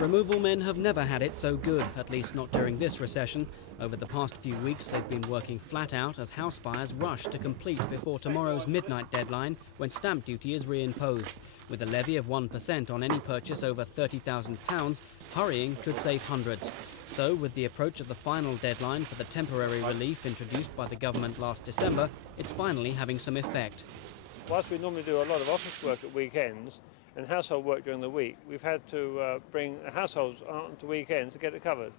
Removal men have never had it so good, at least not during this recession. Over the past few weeks, they've been working flat out as house buyers rush to complete before tomorrow's midnight deadline when stamp duty is reimposed. With a levy of 1% on any purchase over £30,000, hurrying could save hundreds. So, with the approach of the final deadline for the temporary relief introduced by the government last December, it's finally having some effect. Whilst we normally do a lot of office work at weekends and household work during the week, we've had to bring households onto weekends to get it covered.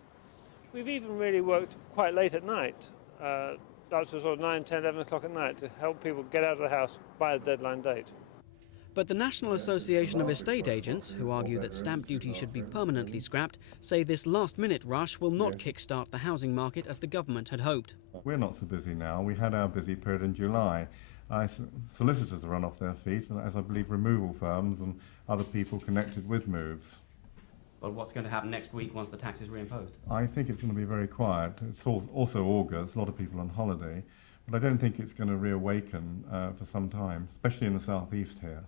We've even really worked quite late at night, up to sort of 9, 10, 11 o'clock at night to help people get out of the house by the deadline date. But the National Association of Estate Agents, who argue that stamp duty should be permanently scrapped, say this last-minute rush will not kick-start the housing market as the government had hoped. We're not so busy now. We had our busy period in July. Solicitors are run off their feet, as I believe removal firms and other people connected with moves. But what's going to happen next week once the tax is reimposed? I think it's going to be very quiet. It's also August, a lot of people on holiday, but I don't think it's going to reawaken for some time, especially in the southeast here.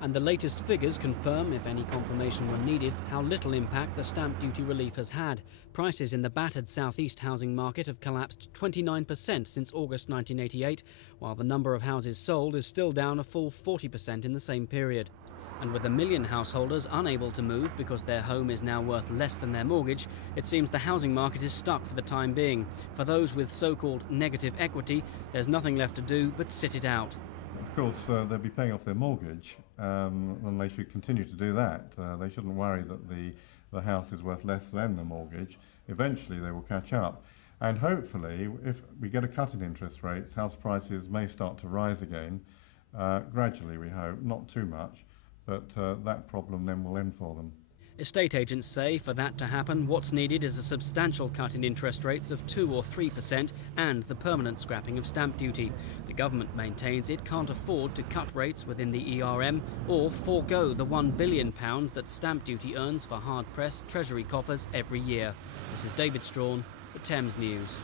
And the latest figures confirm, if any confirmation were needed, how little impact the stamp duty relief has had. Prices in the battered southeast housing market have collapsed 29% since August 1988, while the number of houses sold is still down a full 40% in the same period. And with 1 million householders unable to move because their home is now worth less than their mortgage, it seems the housing market is stuck for the time being. For those with so-called negative equity, there's nothing left to do but sit it out. Of course, they'll be paying off their mortgage, and they should continue to do that. They shouldn't worry that the house is worth less than the mortgage. Eventually they will catch up. And hopefully, if we get a cut in interest rates, house prices may start to rise again, gradually we hope, not too much, but that problem then will end for them. Estate agents say for that to happen, what's needed is a substantial cut in interest rates of 2 or 3% and the permanent scrapping of stamp duty. The government maintains it can't afford to cut rates within the ERM or forego the £1 billion that stamp duty earns for hard-pressed Treasury coffers every year. This is David Strawn for Thames News.